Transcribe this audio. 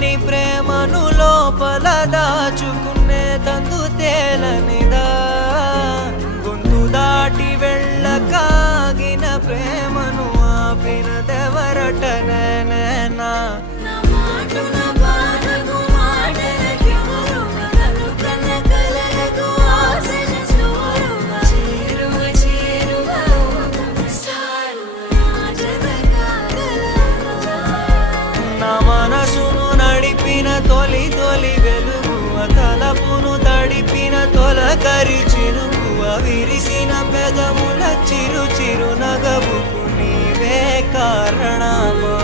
తెలియని ప్రేమను లోపల దాచుకునే తందు తేలనిదా గొంతు దాటి వెళ్ళకాగిన ప్రేమను ఆపినదెవరటనేనా మనసును నడిపిన తొలి తొలి వెలుగువ తలపును తడిపిన తొలకరి చిరుకువ విరిసిన పెదముల చిరు చిరు నగవుకు నీవే కారణమా